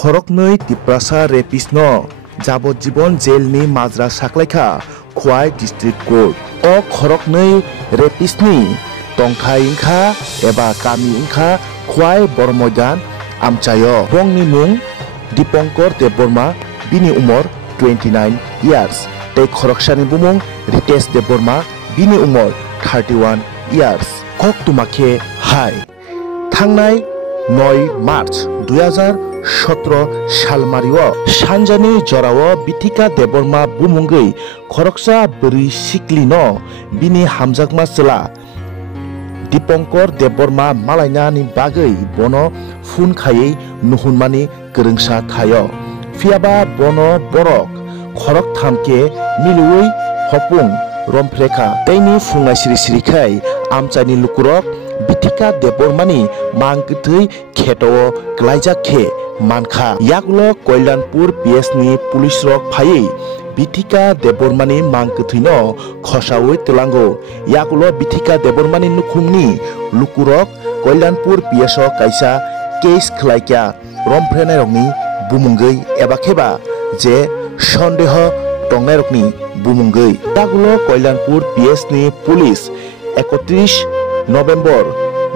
खरकनै तिप्रासा रेपिस्न যাবজ্জীবন জেলनि মাজरा साख्लायखा खुवाई district court अ खरकनै रेपिस्टनि तंथाय इंखा एबा कामि इंखा खुवाई बरमयदान आमचायो बंनि मुं दीपंकर देबबर्मा बिनि उमर 29 years तै खरकसानि बुमुं रितेश देबबर्मा बिनि उमर 31 years कक तुमाखे हाय थांनाय 9 मार्च 2017 सालमारिओ सानजानि जराओ बिथिका देबबर्मा बुमुंगै खरकसा बोरै सिक्लिनो बिनि हामजागमा चला दीपंकर देबबर्मा मालायनानि बागै बनो फुन खायै नुहुनमानि गोरोंसा थायो फियाबा बनो बरक खरक थामके मिलुयै हपुं रमफ्रेखा तैनि फुंनाय सिरिसिरिखाय आमचानि लुकुरक बिथिका देबबर्मानि मांगथै खेटो ग्लाइजाखे मानखा यागुलो कल्याणपुर पिएसनि पुलिस रक फायै बिथिका देबबर्मानि मांगथैनो खसावै तलांगो यागुलो बिथिका देबबर्मानि नुखुंनि लुकुरक कल्याणपुर पिएस कायसा केस खलायक्या रमफ्रेनाय रकनि बुमुंगै एबा खेबा जे सन्देह टंनाय रकनि बुमुंगै यागुलो कल्याणपुर पिएसनि पुलिस 31 नवेम्बर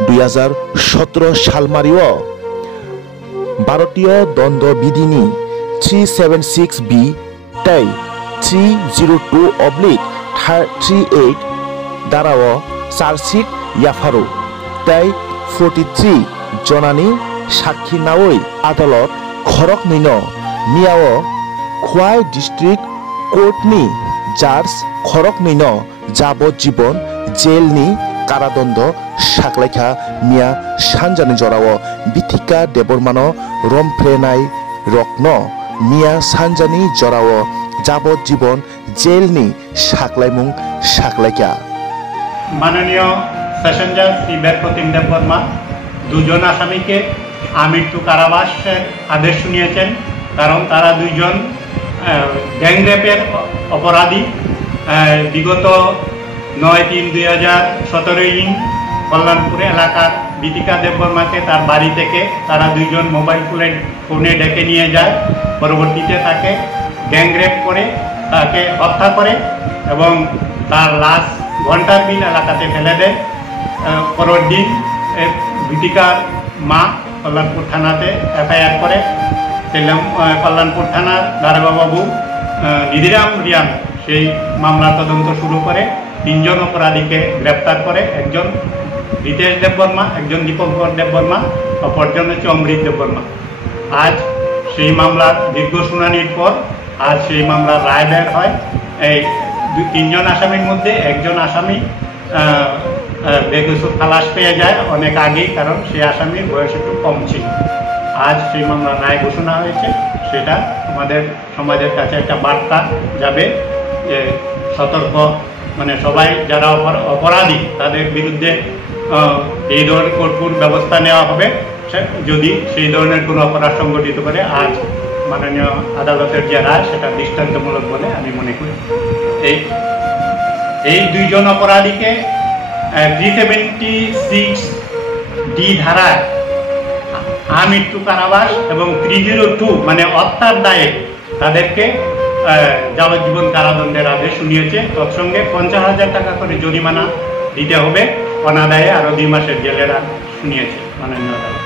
2017 सालमारिओ भारतीय दंड विधिनि 376 बी तै 302/38 दाराओ चार्जशीट याफारो तै 43 जनानि साक्षी नावै आदालत खरक नैनो मियाओ खुवाई डिस्ट्रिक्ट कोर्टनि जाज खरक नैनो যাবজ্জীবন जेलनि कारादंड साख्लायखा मिया सानजानि जराओ बिथिका देबबर्मानो रमफ्रेनाय रकनो मिया सानजानि जराओ যাবজ্জীবন जेलनि साख्लायमुं साख्लायखा माननीय सेशन जज श्री बेदप्रतिम देबबर्मा দুজন আসামিকে আমৃত্যু কারাবাসের আদেশ শুনিয়েছেন কারণ তারা দুইজন গ্যাংরেপের অপরাধী বিগত 9/3/2017 कल्याणपुर एलाकार बिथिका देबबर्माके तार बाड़ी থেকে তারা দুইজন মোবাইল ফোনে ডেকে নিয়ে যায় পরবর্তীতে তাকে গ্যাংরেপ করে তাকে হত্যা করে এবং তার লাশ ঘন্টার মিল এলাকাতে ফেলে দেয় পরের দিন বিথিকার মা কল্যাণপুর থানাতে এফআইআর করে কল্যাণপুর থানার দারোগাবাবু নিধিরাম রিয়ান সেই মামলা তদন্ত শুরু করে তিনজন অপরাধীকে গ্রেপ্তার করে একজন রিতেশ দেববর্মা একজন দীপঙ্কর দেববর্মা অপরজন হচ্ছে অমৃত দেববর্মা আজ সেই মামলার দীর্ঘ শুনানির পর আজ সেই মামলার রায় বের হয় এই তিনজন আসামির মধ্যে একজন আসামি বেকসুর খালাস পেয়ে যায় অনেক আগেই কারণ সেই আসামির বয়স একটু কম ছিল আজ সেই মামলার রায় ঘোষণা হয়েছে সেটা আমাদের সমাজের কাছে একটা বার্তা যাবে যে সতর্ক মানে সবাই যারা অপরাধী তাদের বিরুদ্ধে এই ধরনের কঠোর ব্যবস্থা নেওয়া হবে যদি সেই ধরনের কোনো অপরাধ সংগঠিত করে আজ মাননীয় আদালতের যে রায় সেটা দৃষ্টান্তমূলক বলে আমি মনে করি এই দুইজন অপরাধীকে 376 ডি ধারায় আমৃত্যু কারাবাস এবং 302 মানে হত্যার দায়ে তাদেরকে যাবজ্জীবন কারাদণ্ডের আদেশ শুনিয়েছে তৎসঙ্গে 50,000 টাকা করে জরিমানা দিতে হবে অনাদায়ে আরো 2 মাসের জেলের আদেশ শুনিয়েছে মাননীয় আদালত।